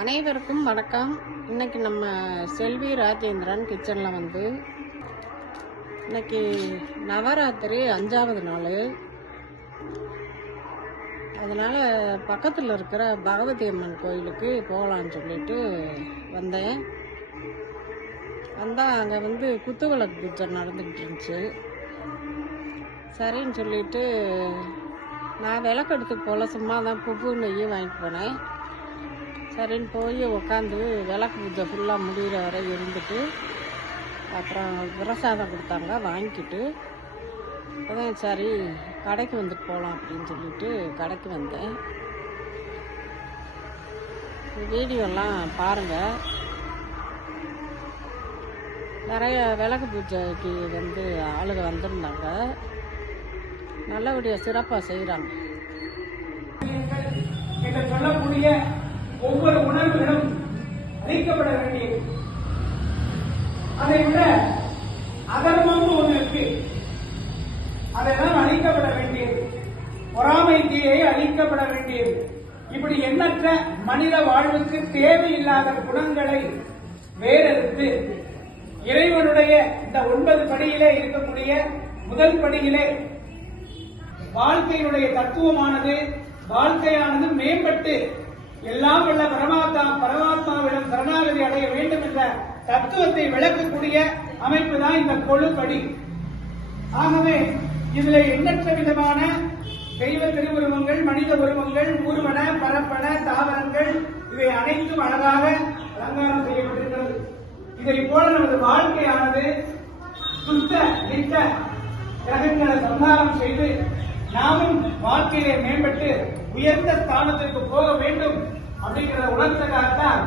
அனைவருக்கும் வணக்கம். இன்னைக்கு நம்ம செல்வி ராஜேந்திரன் கிச்சனில் இன்னைக்கு நவராத்திரி 5வது நாள். அதனால் பக்கத்தில் இருக்கிற பகவதி அம்மன் கோயிலுக்கு போகலான்னு சொல்லிட்டு வந்தேன். வந்தால் அங்கே குத்துவிளக்கு பூஜை நடந்துக்கிட்டு இருந்துச்சு. சரின்னு சொல்லிட்டு நான் விளக்கெடுத்து போல சும்மா தான் பூ நெய்யும் வாங்கிட்டு போனேன். சரின்னு போய் உட்காந்து விளக்கு பூஜை ஃபுல்லாக முடிகிற வரை இருந்துட்டு அப்புறம் பிரசாதம் கொடுத்தாங்க, வாங்கிக்கிட்டு அதான் சரி கடைக்கு வந்துட்டு போகலாம் அப்படின்னு சொல்லிட்டு கடைக்கு வந்தேன். வீடியோலாம் பாருங்கள். நிறைய விளக்கு பூஜைக்கு ஆளுங்க வந்திருந்தாங்க. நல்லபடியாக சிறப்பாக செய்கிறாங்க. சொல்லக்கூடிய ஒவ்வொரு உணர்வுகளும் அழிக்கப்பட வேண்டியது. அதை விட அதர்மம்னு ஒண்ணு இருக்கு, அதெல்லாம் அழிக்கப்பட வேண்டியது. பொறாமை தீயை அழிக்கப்பட வேண்டியது. இப்படி எண்ணற்ற மனித வாழ்வுக்கு தேவையில்லாத குணங்களை வேறெடுத்து இறைவனுடைய இந்த 9 படியிலே இருக்கக்கூடிய முதல் படியிலே வாழ்க்கையினுடைய தத்துவமானது, வாழ்க்கையானது மேம்பட்டு எல்லாம் உள்ள பரமாத்மாவிடம் சரணாகதி அடைய வேண்டும் என்ற தத்துவத்தை விளக்கக்கூடிய அமைப்பு தான் இந்த கொழுப்படி. ஆகவே இதுல எண்ணற்ற விதமான தெய்வ திருவுருவங்கள், மனித உருவங்கள், ஊர்வன பரப்பன தாவரங்கள் இவை அனைத்தும் அழகாக அலங்காரம் செய்யப்பட்டிருக்கிறது. இதை போல நமது வாழ்க்கையானது சுத்த நித்த கிரகங்களை சம்ஹாரம் செய்து நாமும் வாழ்க்கையை மேம்பட்டு உயர்ந்த ஸ்தானத்திற்கு போக வேண்டும் அப்படிங்கிற உணர்த்தக்காகத்தான்